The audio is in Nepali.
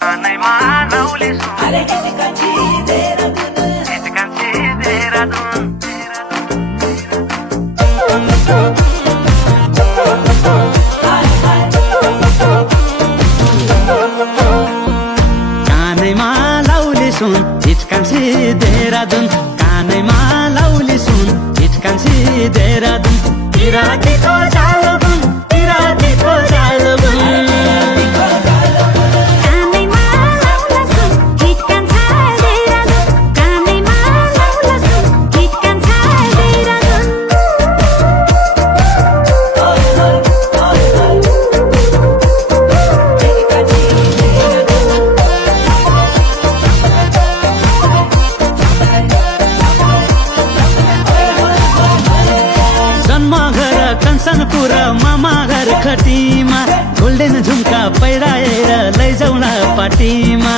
कानैमा लाउले सुन हिचकान्छे देहरादुन कानैमा लाउले सुन हिचकान्छे देहरादुन कानैमा लाउले सुन हिचकान्छे देहरादुन पिरातीको जालबुन पिरातीको जालबुन कंचनपुर मामा घर खटीमा गोल्डेन झुम्का पहिराएर लैजाउला पार्टीमा